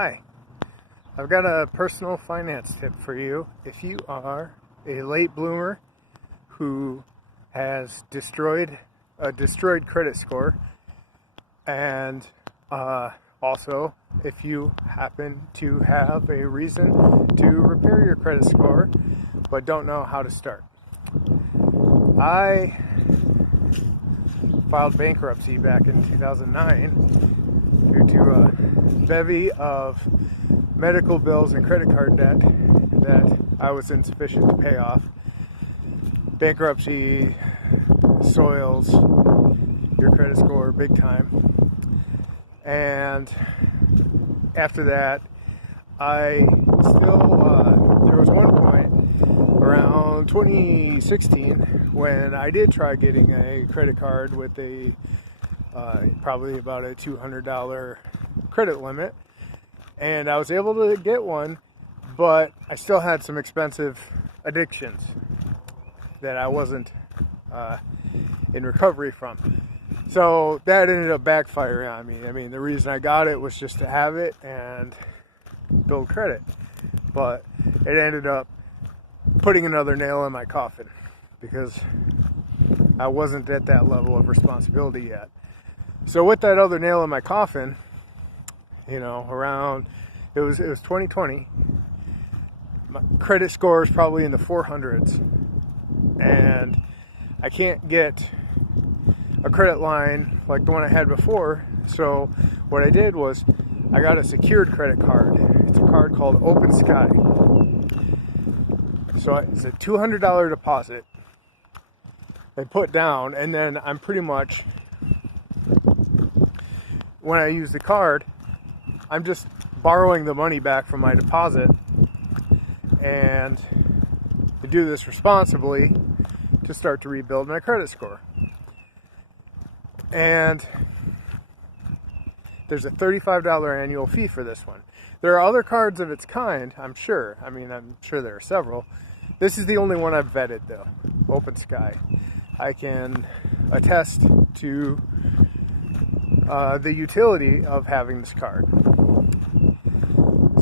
Hi, I've got a personal finance tip for you. If you are a late bloomer who has a destroyed credit score, and also if you happen to have a reason to repair your credit score but don't know how to start. I filed bankruptcy back in 2009 due to a bevy of medical bills and credit card debt that I was insufficient to pay off. Bankruptcy soils your credit score big time. And after that, there was one point around 2016 when I did try getting a credit card with probably about a $200 credit limit, and I was able to get one, but I still had some expensive addictions that I wasn't in recovery from. So that ended up backfiring on me. I mean, the reason I got it was just to have it and build credit, but it ended up putting another nail in my coffin because I wasn't at that level of responsibility yet. So with that other nail in my coffin, it was 2020. My credit score is probably in the 400s, and I can't get a credit line like the one I had before. So what I did was I got a secured credit card. It's a card called Open Sky. So it's a $200 deposit they put down, and then I'm pretty much, when I use the card, I'm just borrowing the money back from my deposit, and to do this responsibly to start to rebuild my credit score. And there's a $35 annual fee for this one. There are other cards of its kind, I'm sure. I'm sure there are several. This is the only one I've vetted, though. Open Sky. I can attest to the utility of having this card.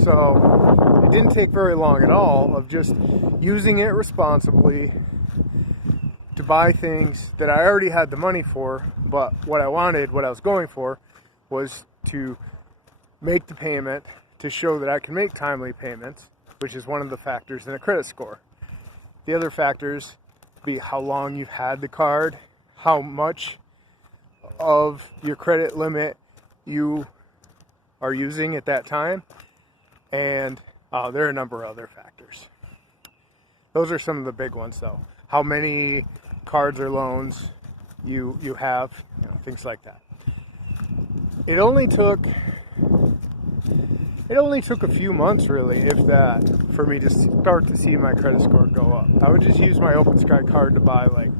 So it didn't take very long at all of just using it responsibly to buy things that I already had the money for, but what I was going for, was to make the payment to show that I can make timely payments, which is one of the factors in a credit score. The other factors be how long you've had the card, how much of your credit limit you are using at that time, and there are a number of other factors. Those are some of the big ones, though. How many cards or loans you have, things like that. It only took a few months, really, if that, for me to start to see my credit score go up. I would just use my Open Sky card to buy like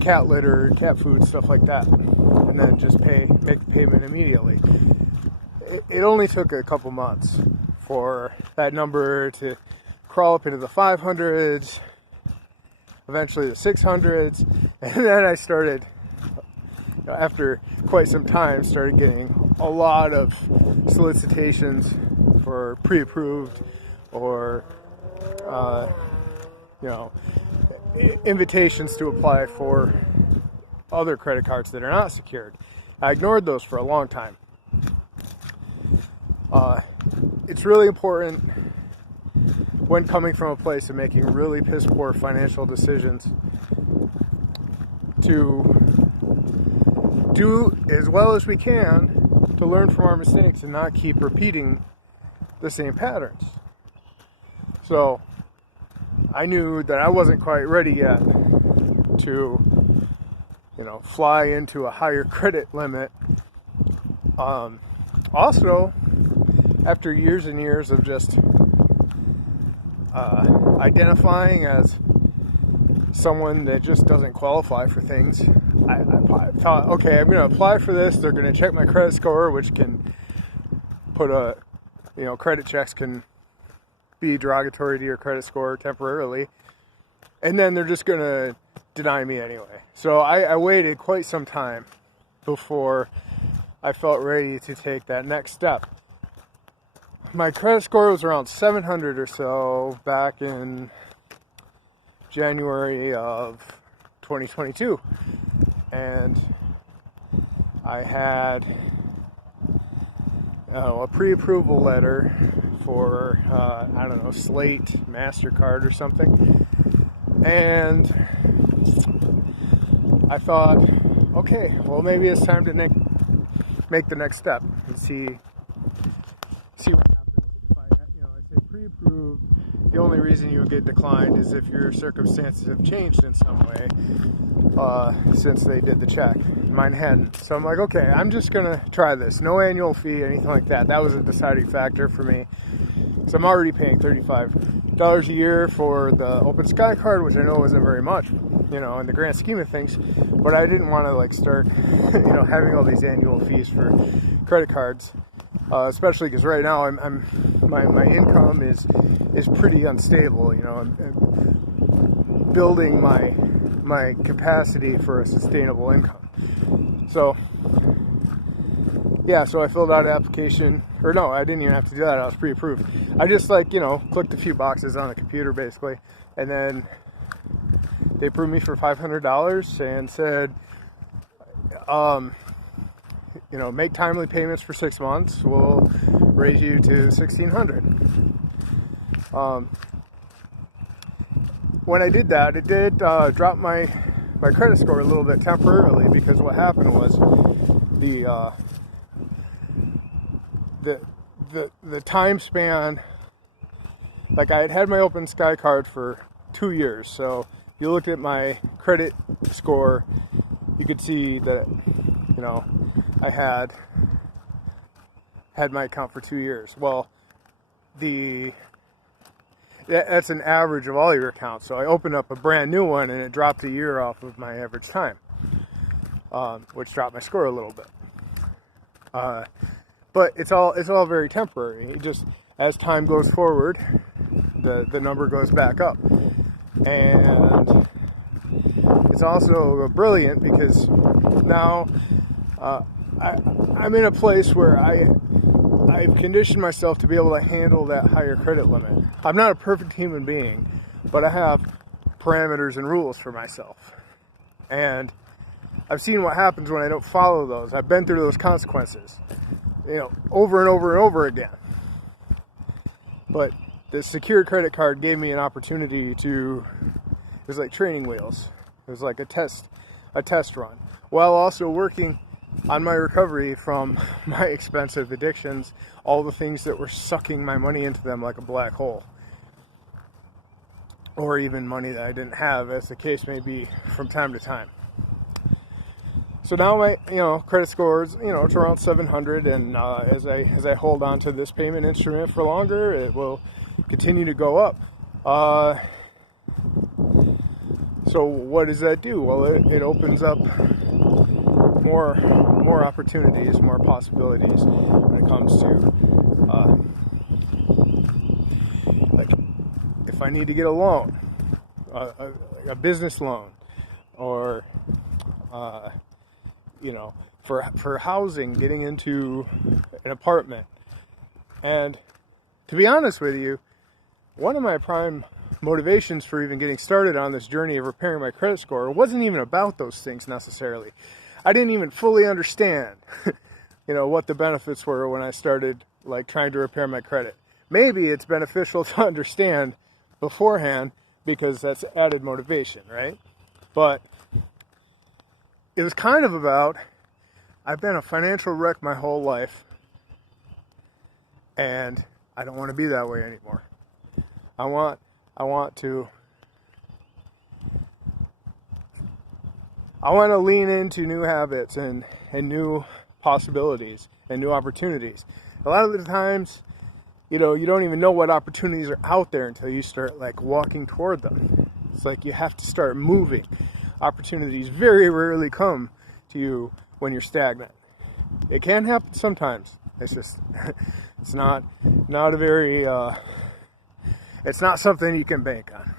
cat litter, cat food, stuff like that, and then just make the payment immediately. It only took a couple months for that number to crawl up into the 500s, eventually the 600s, and then I started, after quite some time, started getting a lot of solicitations for pre-approved or invitations to apply for other credit cards that are not secured. I ignored those for a long time. It's really important when coming from a place of making really piss poor financial decisions to do as well as we can to learn from our mistakes and not keep repeating the same patterns. So I knew that I wasn't quite ready yet to fly into a higher credit limit. Also, after years and years of just identifying as someone that just doesn't qualify for things, I thought, okay, I'm going to apply for this. They're going to check my credit score, which can put credit checks can be derogatory to your credit score temporarily. And then they're just going to deny me anyway. So I waited quite some time before I felt ready to take that next step. My credit score was around 700 or so back in January of 2022, and I had a pre-approval letter for I don't know, Slate, MasterCard or something, and I thought, okay, well, maybe it's time to make the next step and see what happens. If I say pre-approved, the only reason you would get declined is if your circumstances have changed in some way since they did the check. Mine hadn't. So I'm like, okay, I'm just gonna try this. No annual fee, anything like that. That was a deciding factor for me. So I'm already paying $35 a year for the Open Sky card, which I know isn't very much, in the grand scheme of things. But I didn't want to start, having all these annual fees for credit cards, especially because right now my income is pretty unstable. I'm building my capacity for a sustainable income. So yeah, so I filled out an application, or no, I didn't even have to do that. I was pre-approved. I just clicked a few boxes on the computer basically, and then they approved me for $500 and said, make timely payments for 6 months. We'll raise you to $1,600. When I did that, it did drop my credit score a little bit temporarily, because what happened was the time span, I had my Open Sky card for 2 years. So if you looked at my credit score, you could see that, I had my account for 2 years. Well, that's an average of all your accounts. So I opened up a brand new one and it dropped a year off of my average time, which dropped my score a little bit. But it's all very temporary. It just, as time goes forward, the number goes back up. And it's also brilliant because now I'm in a place where I've conditioned myself to be able to handle that higher credit limit. I'm not a perfect human being, but I have parameters and rules for myself. And I've seen what happens when I don't follow those. I've been through those consequences, over and over and over again. But the secured credit card gave me an opportunity to, it was like training wheels. It was like a test run, while also working on my recovery from my expensive addictions, all the things that were sucking my money into them like a black hole, or even money that I didn't have, as the case may be, from time to time. So now my credit score is it's around 700, and as I hold on to this payment instrument for longer, it will continue to go up. So what does that do? Well, it opens up more opportunities, more possibilities when it comes to if I need to get a loan, a business loan, or for housing, getting into an apartment. And to be honest with you, one of my prime motivations for even getting started on this journey of repairing my credit score wasn't even about those things necessarily. I didn't even fully understand, what the benefits were when I started trying to repair my credit. Maybe it's beneficial to understand beforehand, because that's added motivation, right? But it was kind of about, I've been a financial wreck my whole life, and I don't want to be that way anymore. I want to lean into new habits and new possibilities and new opportunities. A lot of the times, you don't even know what opportunities are out there until you start walking toward them. It's like you have to start moving. Opportunities very rarely come to you when you're stagnant. It can happen sometimes. It's just, it's not a very, it's not something you can bank on.